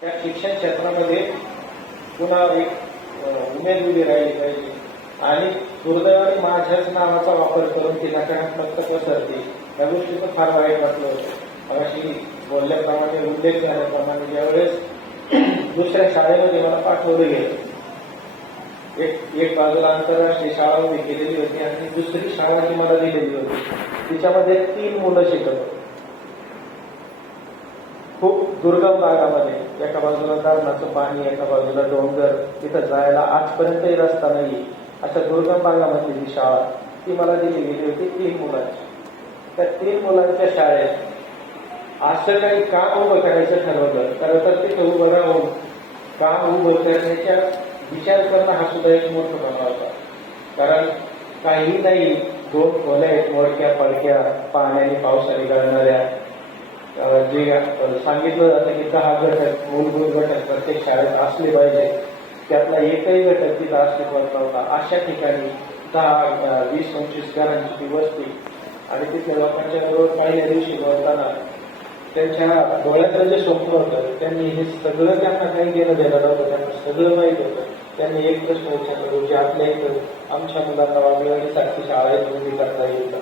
त्या शिक्षण क्षेत्रामध्ये पुन्हा एक उमेद उभी राहिली पाहिजे. आणि दुर्दैवाने माझ्याच नावाचा वापर करून ती नकारात्मकता पसरते या गोष्टीचं फार वाईट वाटलं होतं. मगाशी बोलल्याप्रमाणे उल्लेख झाल्याप्रमाणे ज्यावेळेस दुसऱ्या शाळेमध्ये मला पाठवलं गेलं. एक एक बाजूला आंतरराष्ट्रीय शाळा उभी केलेली होती आणि दुसरी शाळा जी मला दिलेली होती. तिच्यामध्ये तीन मुलं शिकत होती खूप दुर्गम भागामध्ये एका बाजूला धरणाचं पाणी एका बाजूला डोंगर तिथं जायला आजपर्यंतही रस्ता नाही. अशा दुर्गम भागामधली जी शाळा ती मला दिली गेली होती तीन मुलांची. त्या तीन मुलांच्या शाळेत असं काही काम उभं करायचं ठरवलं खरं तर तिथं उभं राहून काम उभं करण्याच्या विचार करणं हा सुद्धा एक मोठं काम होता. कारण काही नाही दोन खोल्या आहेत मोडक्या पडक्या पाण्याने पावसाने गळणाऱ्या जे सांगितलं जातं की दहा घटक मूलभूत घटक प्रत्येक शाळेत असले पाहिजे. त्यातला एकही घटक तिथं अस्तित्वात नव्हता. अशा ठिकाणी दहा वीस पंचवीस घरांची ती वस्ती आणि तिथल्या लोकांच्या बरोबर पहिल्या दिवशी बोलताना त्यांच्या डोळ्यातलं जे स्वप्न होतं त्यांनी हे सगळं त्यांना काही केलं गेलं नव्हतं. त्यांना सगळं माहीत होतं. त्यांनी एक प्रश्न विचारला जे की आपल्या इथं आमच्या मुलांना वागणीसारखी शाळा येतो उभी करता येईल का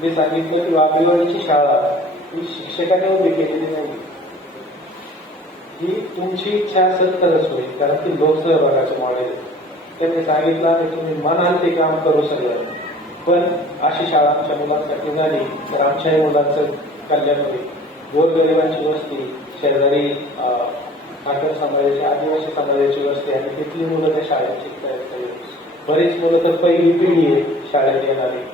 मी सांगितलं की वाघेवाडीची शाळा ही शिक्षकाने उभी केलेली नाही. ही तुमची इच्छा असेल तरच होईल कारण ती लोकसहभागाचे मॉडेल त्यांनी सांगितलं आणि तुम्ही मनाल ते काम करू शकत पण अशी शाळा आमच्या मुलांसाठी झाली तर आमच्याही मुलांचं कल्याण होईल. गोरगरिबांची वस्ती शेजारी अं, ठाकर समाजाची आदिवासी समाजाची वस्ती आणि तिथली मुलं त्या शाळेत शिकतायत. बरीच मुलं तर पहिली पिढी आहे शाळेत येणारी.